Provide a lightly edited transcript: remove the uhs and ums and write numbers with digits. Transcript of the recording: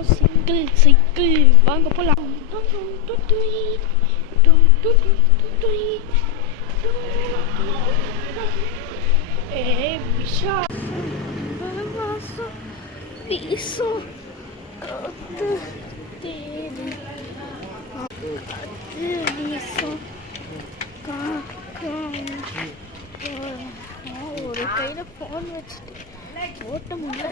Single cycle வாங்க போலாம். வீசும் காத்து தேடி காத்து வீசும் ஒரு கையில் ஃபோன் வச்சுட்டு ஓட்ட முடியல.